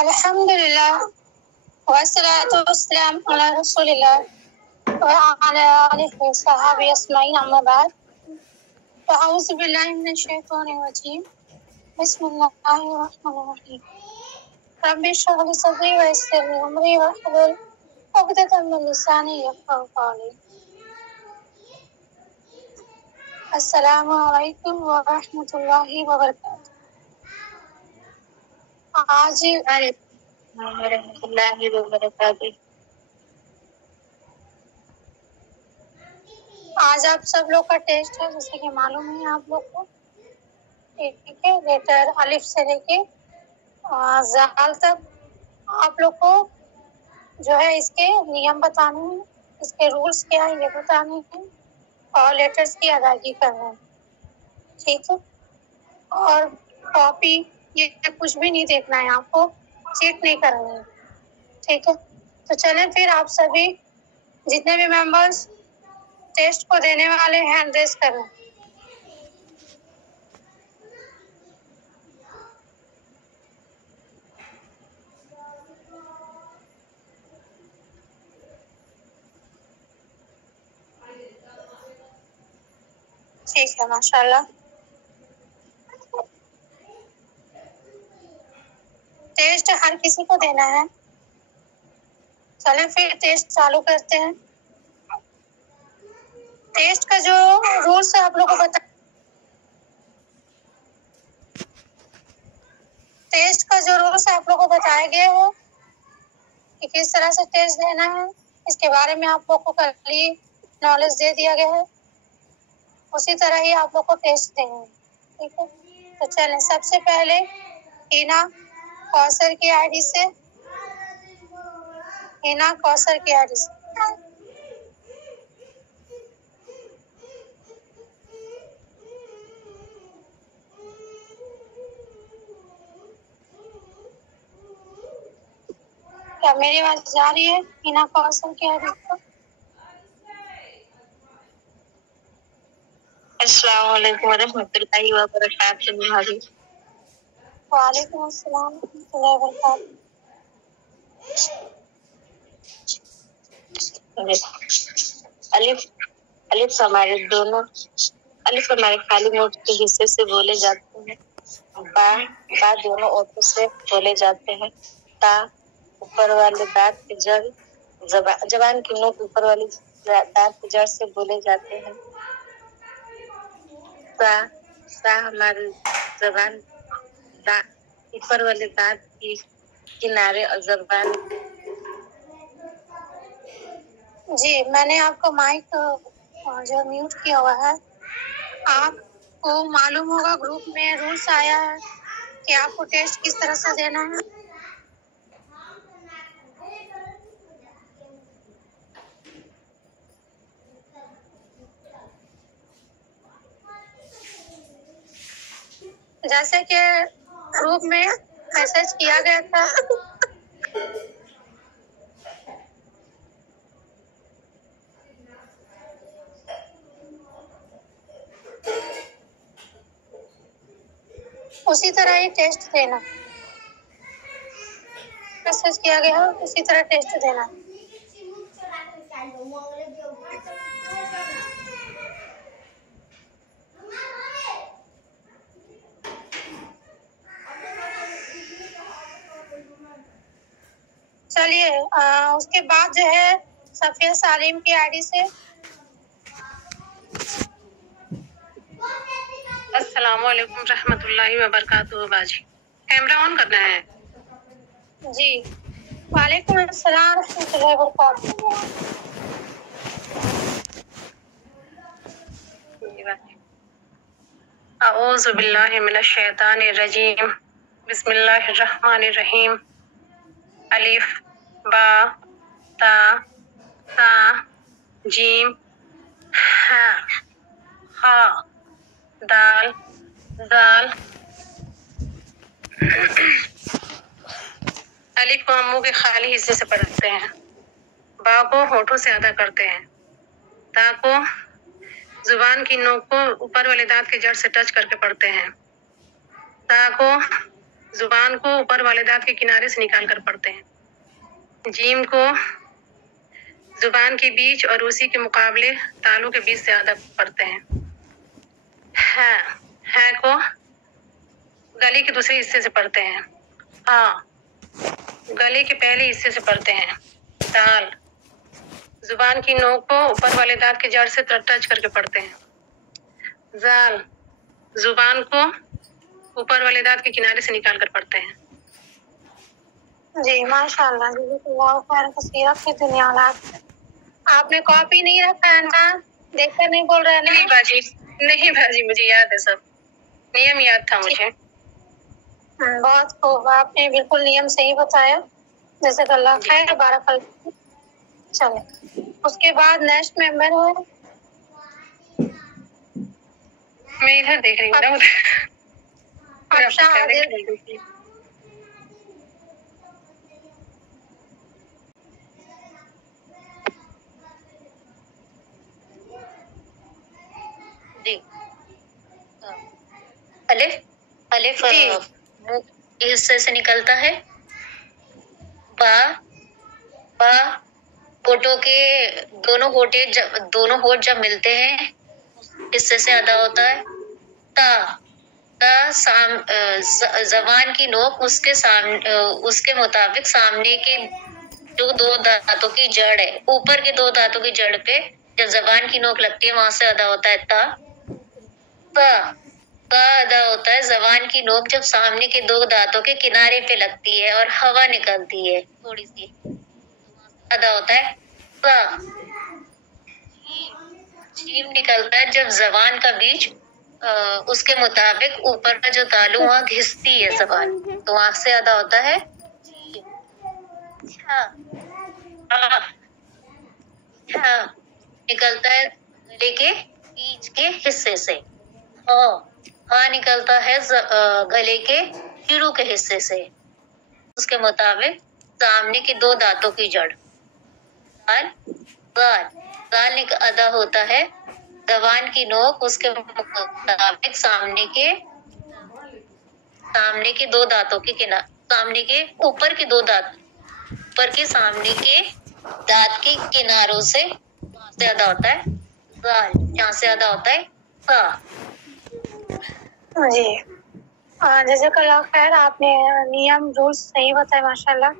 अल्हम्दुलिल्लाह वस्सलातु वस्सलाम अला रसूलिल्लाह व अला आलिहि व सहाबी अजमईन अम्मा बाद अऊज़ु बिल्लाहि मिनश शैतानिर रजीम बिस्मिल्लाहिर रहमानिर रहीम रब्बि इश्रह ली सदरी व यस्सिर ली अमरी वहलुल उक़दतम मिन लिसानी यफ़क़हू क़ौली। अस्सलामु अलैकुम व रहमतुल्लाहि व बरकातुहू। आज आप सब लोग का टेस्ट है, जैसे कि मालूम है आप लोग को। ठीक है, लेटर अलिफ से लेके जाल तक आप लोग को जो है इसके नियम बताने हैं, इसके रूल्स क्या है ये बताने हैं और लेटर्स की अदायगी करना है। ठीक है, और कॉपी ये कुछ भी नहीं देखना है, आपको चीट नहीं करनी है। ठीक है, तो चलें फिर आप सभी जितने भी मेंबर्स टेस्ट को देने वाले हैंड रेज करें। ठीक है, माशाल्लाह। टेस्ट हर किसी को देना है। चलें फिर टेस्ट चालू करते हैं। टेस्ट का जो रूल्स है आप लोगों को टेस्ट का जो रूल्स है आप लोगों को बताए गए हैं कि किस तरह से टेस्ट देना है, इसके बारे में आप लोग को कल नॉलेज दे दिया गया है। उसी तरह ही आप लोग को टेस्ट देना है। ठीक है, तो चलें सबसे पहले हिना कौसर की आईडी से क्या मेरी आवाज जा रही है? हिना कौसर की आईडी को। अस्सलाम वालेकुम रहमतुल्लाहि व बरकातुहू। वालेकुम अस्सलाम रहमतुल्लाहि व बरकातुहू। अलिफ हमारे खाली मुंह के हिस्से से बोले जाते हैं। बा दोनों ओठों से बोले जाते हैं। ता ऊपर वाले दांत के जड़ जबान की नोक ऊपर वाली दांत के जड़ से बोले जाते हैं। सा हमारे जबान ऊपर वाले दांत की किनारे और जबान। जी, मैंने आपको माइक जो म्यूट किया हुआ है। आपको मालूम होगा ग्रुप में रूल्स आया है कि आपको टेस्ट किस तरह से देना है। जैसे कि ग्रुप में मैसेज किया गया था उसी तरह ही टेस्ट देना। मैसेज किया गया है उसी तरह टेस्ट देना। चलिए उसके बाद जो है सफिया सालिम की आईडी से। अस्सलाम वालेकुम रहमतुल्लाहि व बरकातुहू। बाजी कैमरा ऑन करना है। जी, वालेकुम अस्सलाम रहमतुल्लाहि व बरकातुहू। अऊज़ु बिल्लाहि मिनश शैतानिर रजीम बिस्मिल्लाहिर रहमानिर रहीम। अलिफ बा ता सा जीम हा खा दाल दाल। अलिफ को हम मुंह के खाली हिस्से से पढ़ते हैं। बा को होठों से अदा करते हैं। ता को जुबान की नोक को ऊपर वाले दांत के जड़ से टच करके पढ़ते हैं। ता को زبان کو اوپر والے دانت کے کنارے سے نکال کر پڑھتے ہیں۔ جیم کو زبان کے بیچ اور اسی کے مقابلے تالوں کے بیچ سے زیادہ پڑھتے ہیں۔ ہے کو گلے کے دوسرے حصے سے پڑھتے ہیں۔ گلے کے پہلے حصے سے پڑھتے ہیں۔ دال زبان کی نوک کو اوپر والے دانت کے جڑ سے ٹچ کر کے پڑھتے ہیں۔ زال زبان کو اوپر والے دانت کے کنارے سے نکال کر پڑھتے ہیں۔ جی ماشاء اللہ، خیر کثیر کی دنیا آپ نے کاپی نہیں رکھا ہے نا؟ دیکھ کر نہیں بول رہے نہیں باجی مجھے یاد ہے سب، نیم یاد تھا مجھے۔ بہت خوب، آپ نے بالکل نیم صحیح بتایا، جزاک اللہ خیر، بارک اللہ۔ چلے اس کے بعد نیکسٹ ممبر ہے، میں ادھر دیکھ رہی ہوں افشاں عادل۔ جی الف حصے سے نکلتا ہے۔ با ہوٹوں کے دونوں ہوٹ جب ملتے ہیں حصے سے ادا ہوتا ہے۔ تا زبان کی نوک اس کے مطابق سامنے کے جو دو دانتوں کی جڑ ہے، اوپر کے دو دانتوں کی جڑ پہ جب زبان کی نوک لگتی ہے وہاں سے ادا ہوتا ہے تا ادا ہوتا ہے۔ زبان کی نوک جب سامنے کے دو دانتوں کے کنارے پہ لگتی ہے اور ہوا نکلتی ہے تھوڑی سی، ادا ہوتا ہے جیم نکلتا ہے جب زبان کا بیچ اس کے مطابق اوپر کا جو تالو وہاں گھستی ہے زبان، تو وہاں سے ادا ہوتا ہے نکلتا ہے گلے کے بیچ کے حصے سے۔ ہاں نکلتا ہے گلے کے شروع کے حصے سے، اس کے مطابق سامنے کے دو دانتوں کی جڑ۔ گال ادا ہوتا ہے زبان کی نوک اس کے مطابق سامنے کے دو دانتوں کے سامنے کے اوپر کے دو دانت سامنے کے دانت کے کناروں سے ادا ہوتا ہے گال، یہاں سے ادا ہوتا ہے جی جزاک اللہ خیر، آپ نے نیم رول صحیح بتایا ماشاء اللہ،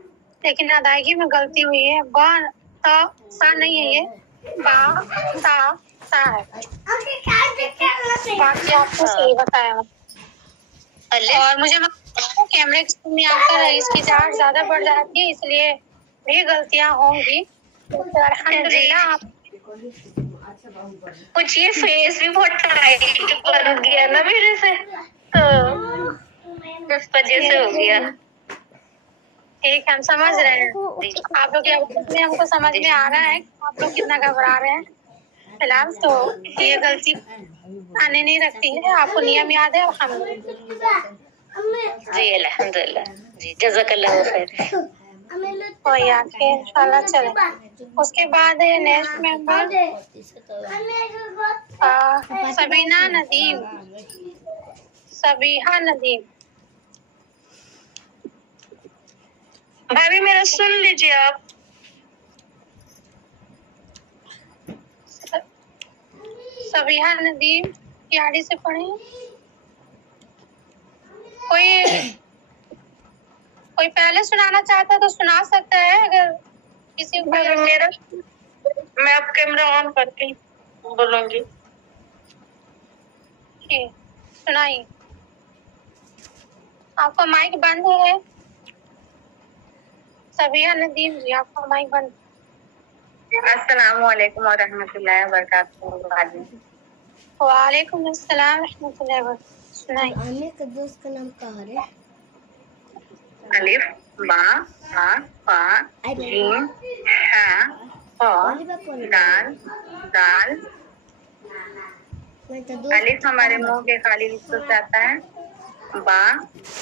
لیکن ادائیگی میں غلطی ہوئی ہے۔ با تا سا نہیں ہے، یہ با تا سا ہے، باقی آپ کو صحیح بتایا۔ اور مجھے کیمرے میں آ کر اس کی چارج زیادہ بڑھ جاتی ہے، اس لیے بھی غلطیاں ہوں گی۔ الحمدللہ آپ کچھ یہ فیس بھی بہت ٹائٹ کر دیا نا میرے سے، تو اس وجہ سے ہو گیا۔ ٹھیک ہے، ہم سمجھ رہے ہیں آپ لوگ کی آواز میں، ہم کو سمجھ میں آ رہا ہے کہ آپ لوگ کتنا گھبرا رہے ہیں۔ فی الحال تو یہ غلطی آنے نہیں رکھتی ہے، آپ کو نیم یاد ہے الحمدللہ۔ جی الحمدللہ، جی جزاک اللہ خیر۔ کوئی آپ کے انشاءاللہ چلے۔ اس کے بعد نیکسٹ ممبر سبیحہ ندیم۔ بھابھی میرا سن لیجیے آپ۔ سبیحہ ندیم کی آڑی سے پڑھیں۔ کوئی پہلے سنانا چاہتا ہے تو سنا سکتا ہے، اگر کسی کو میں اب کیمرہ آن کر کے بولوں گی۔ سنائیے، آپ کا مائک بند ہے۔ سبیحہ ندیم جی، آپ کا مائک بند۔ السلام علیکم ورحمۃ اللہ وبرکاتہ۔ وعلیکم السلام ورحمۃ اللہ وبرکاتہ۔ سنائیے۔ عامر کا دوست کا نام کہا ہے؟ الف با تا فا جیم ہا قا دال دال۔ الف ہمارے منہ کے خالی حصوں سے آتا ہے، با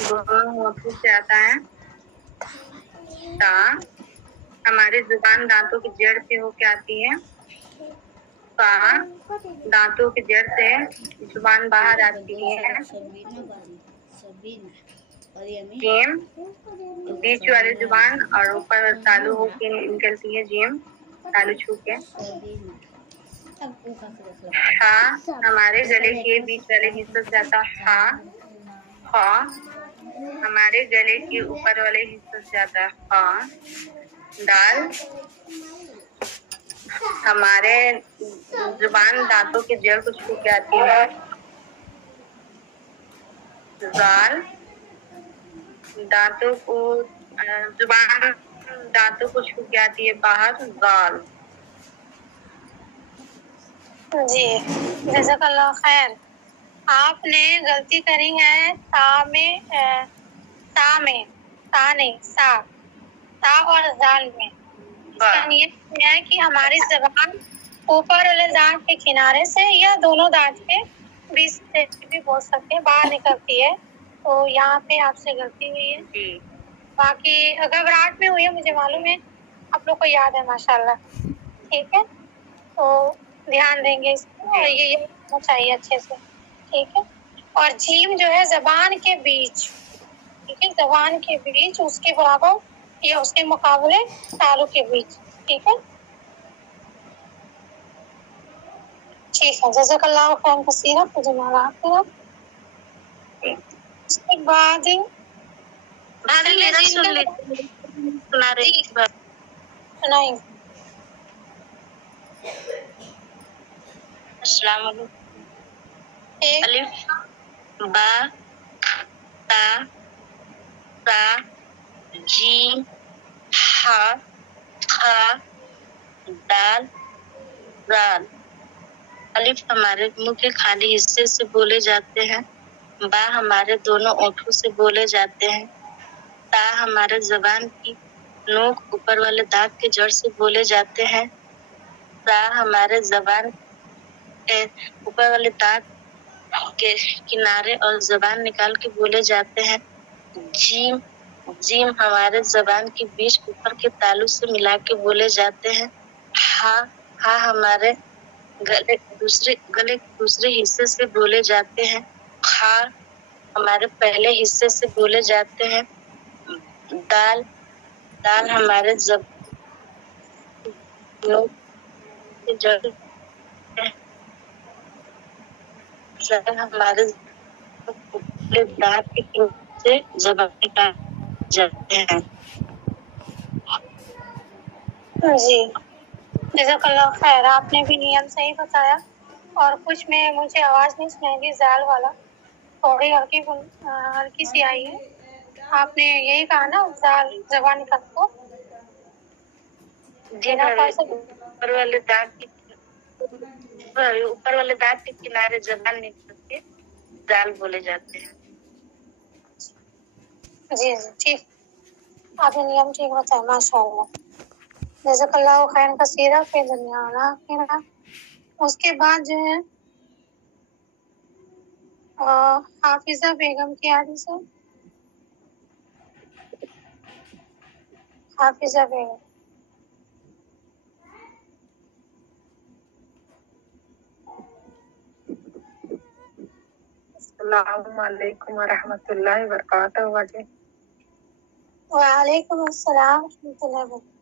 دونوں ہونٹوں سے آتا ہے، تا ہماری زبان دانتوں کی جڑ سے ہو کے آتی ہے، فا دانتوں کی جڑ سے زبان باہر آتی ہے، جیم بیچ والی زبان اور اوپر تالو ہو کے نکلتی ہے، جیم تالو چھو کے۔ ہاں ہمارے گلے کے بیچ والے حصے سے آتا ہا۔ ہا ہمارے گلے کے اوپر والے حصے سے آتا ہا۔ دال ہمارے زبان دانتوں کے جڑ کو چھو کے آتی ہے۔ زال دانتوں کو زبان دانتوں کو چھو کے آتی ہے باہر، زال۔ جی جزاک اللہ خیر۔ آپ نے غلطی کری ہے تا میں سا اور زال میں۔ اس کا نیت یہ ہے کہ ہماری زبان اوپر والے دانت کے کنارے سے یا دونوں دانت کے بیچ سے بھی بول سکتے ہیں، باہر نکلتی ہے، تو یہاں پہ آپ سے غلطی ہوئی ہے۔ باقی گھبراہٹ میں ہوئی ہے، مجھے معلوم ہے، آپ لوگ کو یاد ہے ماشاءاللہ، ٹھیک ہے، تو دھیان دیں گے اس کو، یہ ہونا چاہیے اچھے سے، ٹھیک ہے۔ اور جیم جو ہے زبان کے بیچ، ٹھیک ہے، زبان کے بیچ، اس کے برابر یا اس کے مقابلے تالو کے بیچ، ٹھیک ہے، ٹھیک ہے، جزاک اللہ خیر کثیرا، اس کے بعد سنائیں۔ السلام علیکم۔ الف با تا سا جیم ہا خا دال زال۔ الف ہمارے منہ کے خالی حصے سے بولے جاتے ہیں، با ہمارے دونوں ہونٹوں سے بولے جاتے ہیں، تا ہمارے زبان کی نوک اوپر والے دانت کے جڑ سے بولے جاتے ہیں، سا ہمارے زبان کے اوپر والے دانت کے کنارے اور زبان نکال کے بولے جاتے ہیں، جیم ہمارے زبان کے بیچ اوپر کے تالو سے ملا کے بولے جاتے ہیں، ہا ہمارے گلے دوسرے حصے سے بولے جاتے ہیں، خا ہمارے پہلے حصے سے بولے جاتے ہیں، دال ہمارے زبان کے جڑ ہمارے دانت کے سے زبان نکال جاتے ہیں۔ جی جزاک اللہ خیر، آپ نے بھی نیم صحیح بتایا، اور کچھ میں مجھے آواز نہیں سنائی دی، زال والا تھوڑی ہلکی سی آئی ہے۔ آپ نے یہی کہا نا، زال زبان نکال کو اوپر والے دانت کے کنارے زبان نکال کے زال بولے جاتے ہیں۔ جی ٹھیک، آپ نے نیم ٹھیک بتایا ماشاء اللہ، جزاک اللہ خیر کثیرا فی دنیا والآخرہ۔ اس کے بعد جو ہے حافظہ بیگم کی حدیث ہے، حافظہ بیگم۔ السلام علیکم ورحمۃ اللہ وبرکاتہ۔ وعلیکم السلام ورحمۃ اللہ وبرکاتہ۔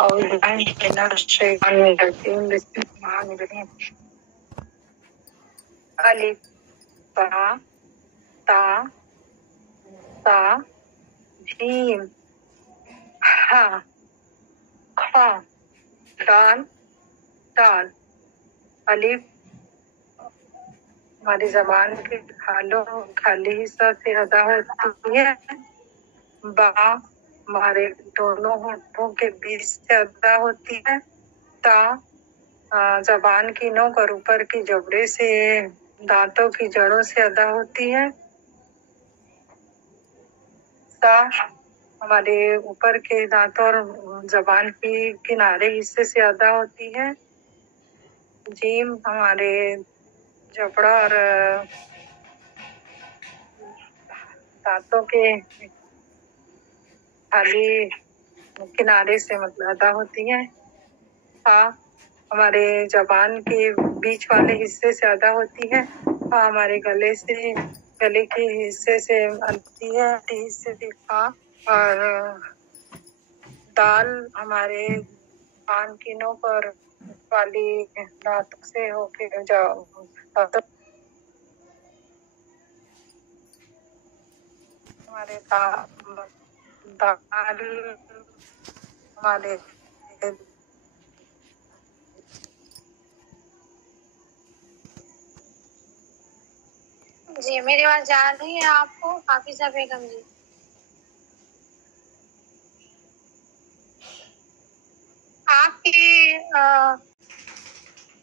اعوذ باللہ من الشیطان الرجیم، بسم اللہ الرحمن الرحیم۔ الف با تا سا جیم ہا خا دال دال۔ الف ہماری زبان کے خالی حصہ سے ادا ہوتی ہے، با ہمارے دونوں ہونٹوں کے بیچ سے ادا ہوتی ہے، تا زبان کی نوک اور اوپر کی جبڑے سے دانتوں کی جڑوں سے ادا ہوتی ہے، سا ہمارے اوپر کے دانتوں اور زبان کی کنارے حصے سے ادا ہوتی ہے، جیم ہمارے جبڑا اور دانتوں کے خالی کنارے سے مطلب ادا ہوتی ہے، ہا ہمارے زبان کے بیچ والے حصے سے ادا ہوتی ہے، हमारे गले के हिस्से से बनती है, हिस्से से खा, और दाल हमारे कान की नोक और वाली दांत से होके हमारे दाल हमारे जी मेरी आवाज जा रही है आपको हाफिजा बेगम जी?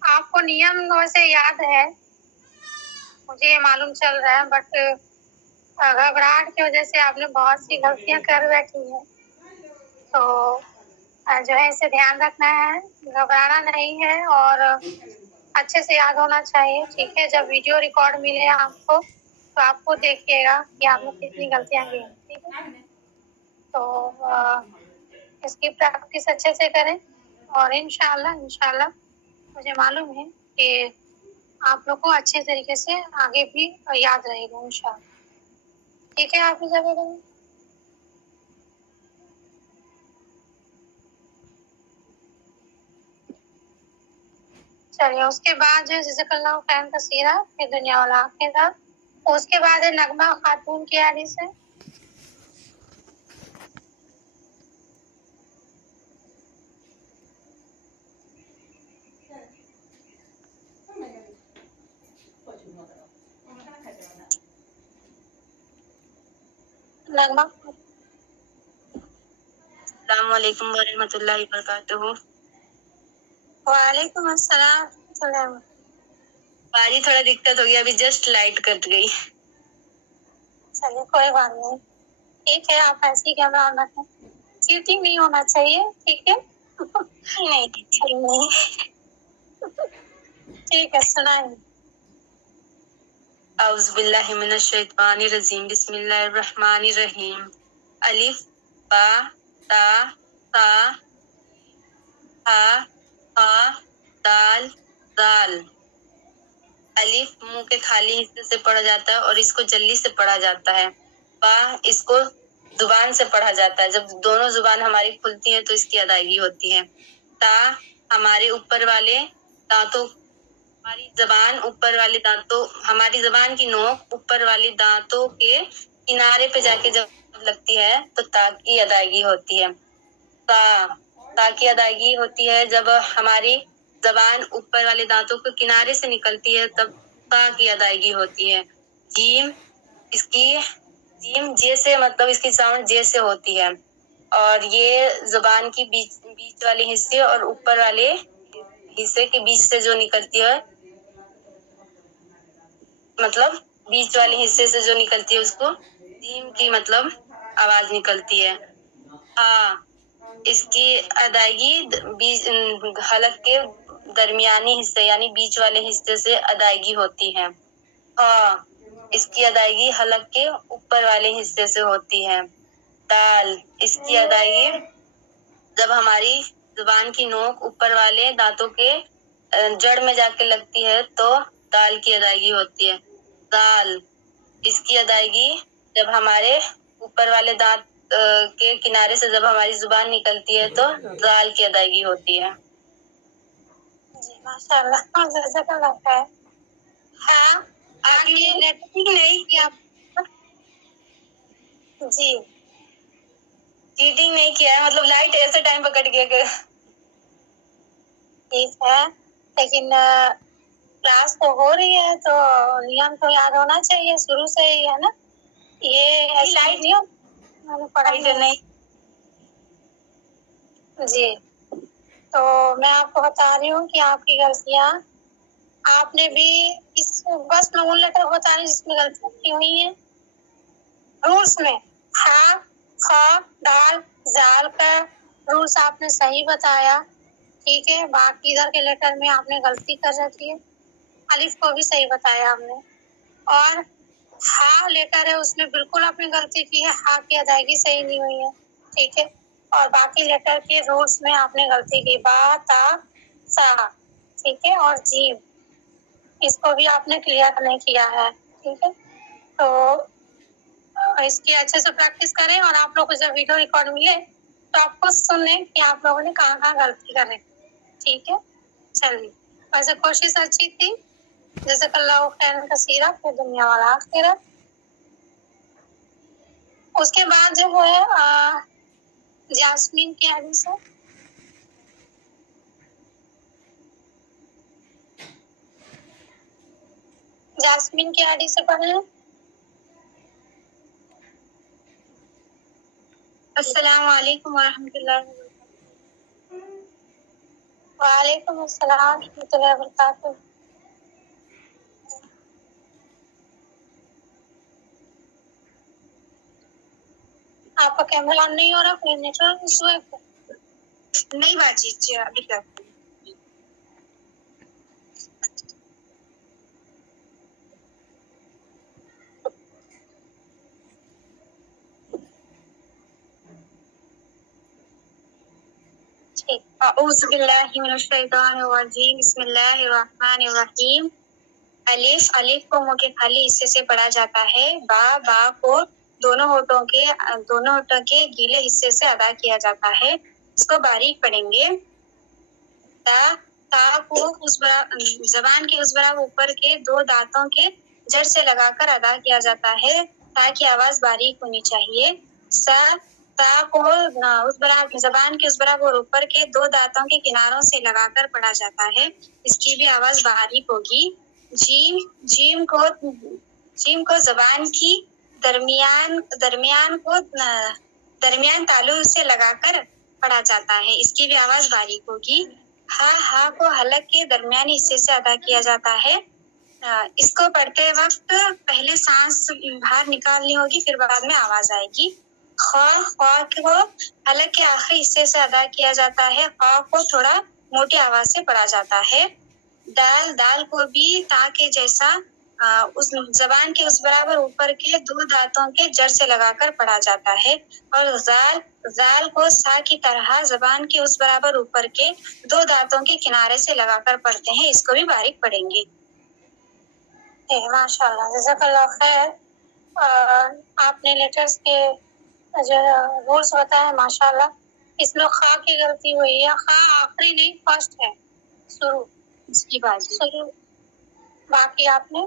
आपको नियम वैसे याद है, मुझे ये मालूम चल रहा है, बट घबराहट की वजह से आपने बहुत सी गलतियां कर बैठी है, तो जो है इसे ध्यान रखना है, घबराना नहीं है और अच्छे से याद होना चाहिए। ठीक है, जब वीडियो रिकॉर्ड मिले आपको तो आपको देखिएगा कि आपने कितनी गलतियां की। ठीक है, तो इसकी प्रैक्टिस अच्छे से करें और इंशाल्लाह मुझे मालूम है कि आप लोग को अच्छे तरीके से आगे भी याद रहेगा इंशाल्लाह। ठीक है हाफिजा बेगम? चलिए, उसके बाद जो जज़ाकल्लाहु खैरन कसीरा फिर दुनिया वाला आखिरत, उसके बाद है नगमा खातून की हदीस है। नगमा अस्सलामुअलैकुम वरहमतुल्लाहि वबरकातुहू। वालेकुम अस्सलाम। बाजी थोड़ा दिक्कत हो गया, अभी जस्ट लाइट कट गई। चलिए कोई बात नहीं, ठीक है, आप ऐसे ही कैमरा ऑन रखें, चीटिंग नहीं होना चाहिए। ठीक है नहीं ठीक है, सुनाइए। औज़ु बिल्लाहि मिनश शैतानिर रजीम, बिस्मिल्लाहिर रहमानिर रहीम। अलिफ बा ता सा हा हा दाल दाल। अलिफ मुंह के खाली हिस्से से पढ़ा जाता है और इसको जल्दी से पढ़ा जाता है। बा इसको जुबान से पढ़ा जाता है, जब दोनों जुबान हमारी खुलती है तो इसकी अदायगी होती है। ता हमारे ऊपर वाले दांतों, हमारी जबान ऊपर वाले दांतों, हमारी जबान की नोक ऊपर वाले दांतों के किनारे पे जाके जब लगती है तो ता की अदायगी होती है। ता की अदायगी होती है जब हमारी जबान ऊपर वाले दांतों के किनारे से निकलती है, तब ता की अदायगी होती है। जीम जीम जे से मतलब इसकी साउंड जे से होती है, और ये जबान की बीच वाले हिस्से और ऊपर वाले हिस्से के बीच से जो निकलती है, मतलब बीच वाले हिस्से से जो निकलती है उसको जीम की मतलब आवाज निकलती है। हाँ, इसकी अदायगी बीच हलक के दरमियानी हिस्से यानी बीच वाले हिस्से से अदायगी होती है। हाँ, इसकी अदायगी हलक के ऊपर वाले हिस्से से होती है। दाल इसकी अदायगी जब हमारी जुबान की नोक ऊपर वाले दांतों के जड़ में जाके लगती है तो दाल की अदायगी होती है। दाल इसकी अदायगी जब हमारे ऊपर वाले दांत के किनारे से जब हमारी जुबान निकलती है तो दाल की अदायगी होती है। जी माशाल्लाह, जज़ाकल्लाह खैर। हाँ, आगे नहीं किया जी, चीटिंग नहीं किया है, मतलब लाइट ऐसे टाइम पर कट गया। ठीक है, लेकिन क्लास तो हो रही है तो नियम तो याद होना चाहिए शुरू से ही, है ना? ये लाइट नियम मैंने पढ़ा नहीं। जी, तो मैं आपको बता रही हूँ कि आपकी गलतियाँ, आपने भी इस बस मैं उन लेटर को बता रही हूँ जिसमें गलतियाँ की हुई हैं। रूल्स में हा, ख, दाल, जाल का रूल्स आपने सही बताया, ठीक है। बाकी इधर के लेटर में आपने गलती कर रखी है। अलिफ को भी सही बताया हमने, और हा लेटर है उसमें बिल्कुल आपने गलती की है, हा की अदायगी सही नहीं हुई है, ठीक है। और बाकी लेटर के रूल्स में आपने गलती की, बा ता सा, ठीक है। और जीम اس کو بھی آپ نے کلیئر نہیں کیا ہے، ٹھیک ہے؟ تو اس کی اچھے سے پریکٹس کریں، اور آپ لوگ کو جب ویڈیو ریکارڈ ملے تو آپ کو سن لیں کہ آپ لوگوں نے کہاں کہاں غلطی کریں، ٹھیک ہے؟ چلیے، ویسے کوشش اچھی تھی، جزاک اللہ خیر کثیرہ، پھر دنیا والا آخرت۔ اس کے بعد جو ہے جاسمین کی حدیث ہے، جاسمین کی حدیث سے پڑھ لیں۔ السلام علیکم ورحمۃ اللہ وبرکاتہ۔ وعلیکم السلام ورحمۃ اللہ وبرکاتہ۔ آپ کا کیمرہ آن نہیں ہو رہا، کوئی نیٹورک ایشو ہے؟ نہیں باجی جی، ابھی کرتے ہیں۔ اعوذ باللہ من الشیطان الرجیم، بسم اللہ الرحمن الرحیم۔ الف، الف کو منہ کے خالی حصے سے پڑھا جاتا ہے۔ با، با کو دونوں ہونٹوں کے گیلے حصے سے ادا کیا جاتا ہے۔ اس کو باریک پڑھیں گے۔ تا، تا کو زبان کے اس برابر اوپر کے دو دانتوں کے جڑ سے لگا کر ادا کیا جاتا ہے، تاکہ آواز باریک ہونی چاہیے۔ سا، تا کو زبان کے اس برابر اوپر کے دو دانتوں کے کناروں سے لگا کر پڑھا جاتا ہے، اس کی بھی آواز باریک ہوگی۔ جیم، جیم کو زبان کی درمیان تالو سے لگا کر پڑھا جاتا ہے، اس کی بھی آواز باریک ہوگی۔ ہا، ہا کو حلق کے درمیانی حصے سے ادا کیا جاتا ہے، اس کو پڑھتے وقت پہلے سانس باہر نکالنی ہوگی، پھر بعد میں آواز آئے گی۔ خا، خا کو حلق کے آخری حصے سے ادا کیا جاتا ہے، خا کو تھوڑا موٹی آواز سے پڑھا جاتا ہے۔ دال، دال کو بھی تا کے جیسا اس زبان کے اس برابر اوپر کے دو دانتوں کے جڑ سے لگا کر پڑھا جاتا ہے۔ اور زال، زال کو سا کی طرح زبان کے اس برابر اوپر کے دو دانتوں کے کنارے سے لگا کر پڑھتے ہیں، اس کو بھی باریک پڑھیں گے۔ ماشاء اللہ، جزاک اللہ خیر۔ آپ نے لیٹرز کے جو رولس بتائے ہیں، ماشاء اللہ۔ اس میں خا کی غلطی ہوئی ہے، خا آخری نہیں فرسٹ ہے، شروع کی بات، باقی آپ نے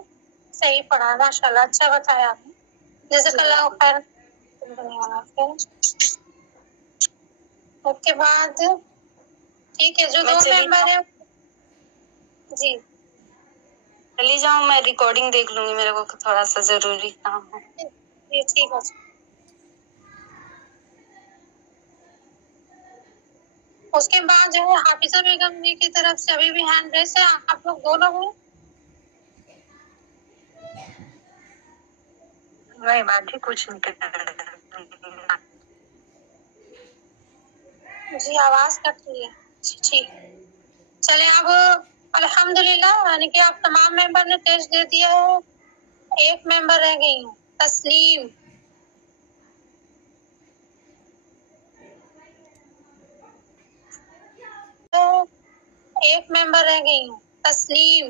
صحیح پڑھا، ماشاء اللہ، اچھا بتایا آپ نے، جزاک اللہ خیر۔ اس کے بعد ٹھیک ہے، جو دو ممبر ہیں، جی چلی جاؤں، میں ریکارڈنگ دیکھ لوں گی، میرے کو تھوڑا سا ضروری کام ہے۔ جی ٹھیک ہے۔ اس کے بعد جو ہے حافظہ بیگم جی کی طرف سے ابھی بھی ہینڈ ریس ہے، آپ لوگ دو لوگ ہیں؟ نہیں باجی، کچھ نہیں جی آواز کٹ رہی ہے، ٹھیک۔ چلے اب الحمدللہ، یعنی کہ آپ تمام ممبر نے ٹیسٹ دے دیا ہے، ایک ممبر رہ گئی ہوں، تسلیم۔ ایک ممبر رہ گئی ہوں، تسلیم۔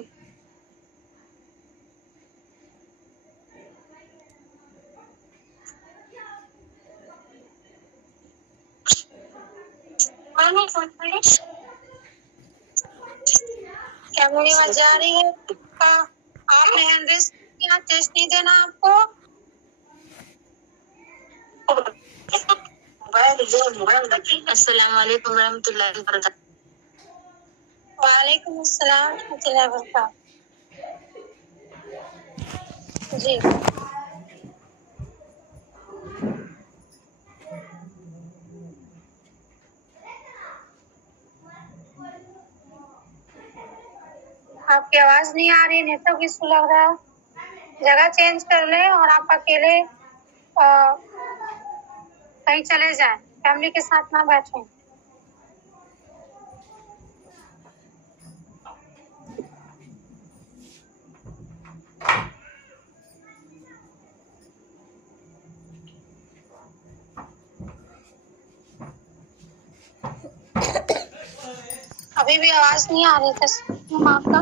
کیا میری آواز جا رہی ہے؟ آپ نے ہینڈ ریس کیا، ٹیسٹ نہیں دینا آپ کو؟ السلام علیکم ورحمۃ اللہ وبرکاتہ۔ وعلیکم السلام ورحمۃ اللہ وبرکاتہ۔ جی آپ کی آواز نہیں آ رہی، نیٹ ورک ایشو لگ رہا ہے، جگہ چینج کر لیں اور آپ اکیلے کہیں چلے جائیں، فیملی کے ساتھ نہ بیٹھیں۔ ابھی بھی آواز نہیں آ رہی، تسلیم آپ کا؟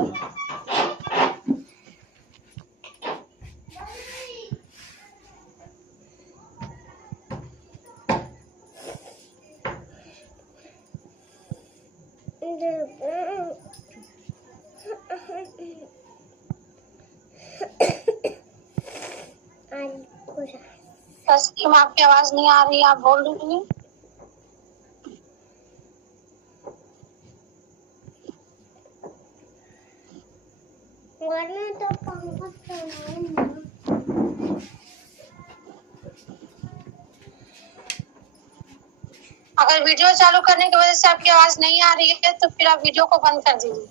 तस्लीम, आपकी आवाज नहीं आ रही, आप बोल रही हैं? अगर वीडियो चालू करने की वजह से आपकी आवाज नहीं आ रही है तो फिर आप वीडियो को बंद कर दीजिए।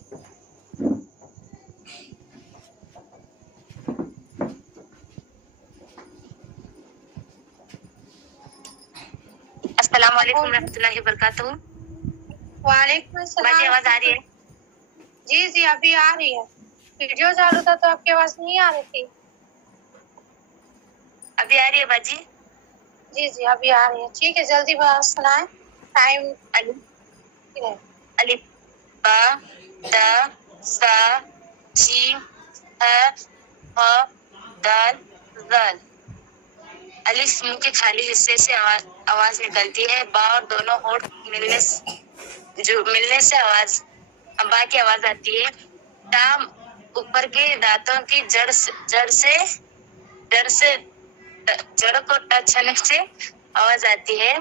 अस्सलाम वालेकुम रहमतुल्लाहि वबरकातुहू। वालेकुम अस्सलाम। बाजी आवाज आ रही है? जी जी अभी आ रही है। वीडियो चालू था तो आपकी आवाज नहीं आ रही थी। अभी आ रही है बाजी? जी जी अभी आ रही है। ठीक है, जल्दी बात सुनाएं। टाइम अलिफ बा दा सा जीम ह दाल जाल। अलिफ मुंह के खाली हिस्से से आवाज निकलती है। बा और दोनों होंठ मिलने से आवाज बा की आवाज आती है। ता ऊपर के दांतों की जड़ को टच होने से आवाज आती है।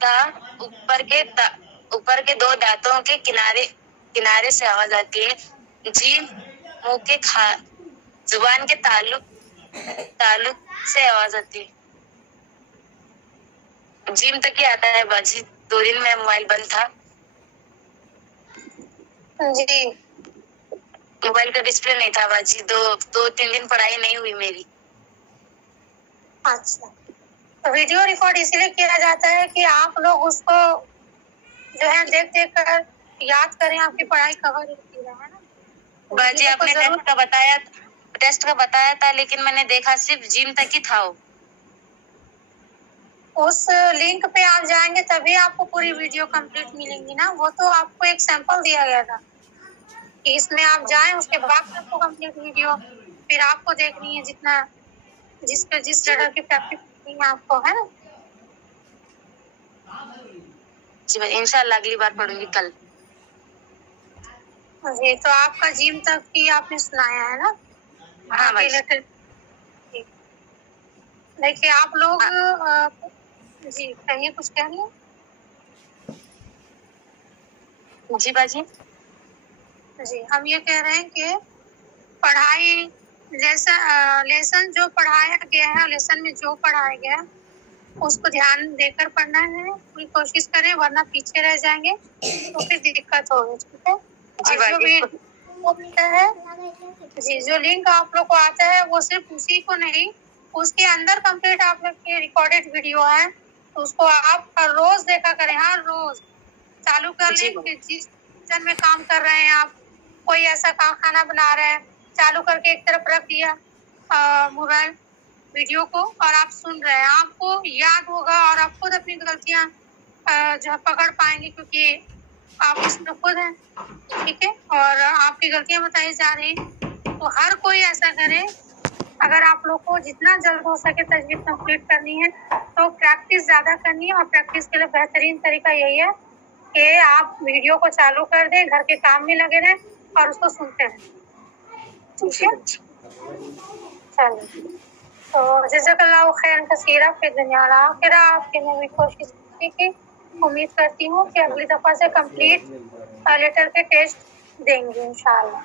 ता ऊपर के दो दांतों के किनारे से आवाज आती है। जीम मुंह के जुबान के ताल्लुक से आवाज आती है। जिम तक ही आता है बाजी। 2 दिन में मोबाइल बंद था। जी मोबाइल का डिस्प्ले नहीं था बाजी। 2-3 दिन पढ़ाई नहीं हुई मेरी। अच्छा, तो वीडियो रिकॉर्ड इसलिए किया जाता है कि आप लोग उसको जो है देख कर याद करें, आपकी पढ़ाई कवर होती है ना। बाजी आपने टेस्ट का बताया था लेकिन मैंने देखा सिर्फ जिम तक ही था। उस लिंक पे आप जाएंगे तभी आपको पूरी वीडियो कंप्लीट मिलेंगी ना। वो तो आपको एक सैंपल दिया गया था कि इसमें आप जाएं, उसके बाद आपको कंप्लीट वीडियो फिर आपको देखनी है जिस जगह की प्रैक्टिस करनी है आपको, है ना। जी भाई, इंशाल्लाह अगली बार पढ़ूंगी कल। जी, तो आपका जिम तक ही आपने सुनाया है ना। हाँ भाई। देखिए आप लोग जी कहिए, कुछ कह रही हैं? जी बाजी। जी हम ये कह रहे हैं कि पढ़ाई जैसा लेसन जो पढ़ाया गया है, लेसन में जो पढ़ाया गया है उसको ध्यान देकर पढ़ना है। पूरी कोशिश करें, वरना पीछे रह जाएंगे तो फिर दिक्कत होगी। ठीक है। जो भी है जी, जो लिंक आप लोग को आता है वो सिर्फ उसी को नहीं, उसके अंदर कंप्लीट आप लोग की रिकॉर्डेड वीडियो है तो उसको आप हर रोज देखा करें। हर रोज चालू कर लें कि जिस किचन में काम कर रहे हैं आप, कोई ऐसा खाना बना रहे हैं, चालू करके एक तरफ रख दिया मोबाइल वीडियो को और आप सुन रहे हैं, आपको याद होगा और आप खुद अपनी गलतियां जो है पकड़ पाएंगे क्योंकि आप इसमें खुद हैं। ठीक है, और आपकी गलतियां बताई जा रही तो हर कोई ऐसा करे। अगर आप लोग को जितना जल्द हो सके तजवीज़ कंप्लीट करनी है तो प्रैक्टिस ज्यादा करनी है, और प्रैक्टिस के लिए बेहतरीन तरीका यही है कि आप वीडियो को चालू कर दें, घर के काम में लगे रहें और उसको सुनते रहें। ठीक है, चलिए। तो जज़ाकल्लाहु खैरन कसीरा फिर दुनिया और आखिरा। आपके लिए भी कोशिश की। उम्मीद करती हूँ कि अगली दफा से कंप्लीट लेटर के टेस्ट देंगे इंशाल्लाह।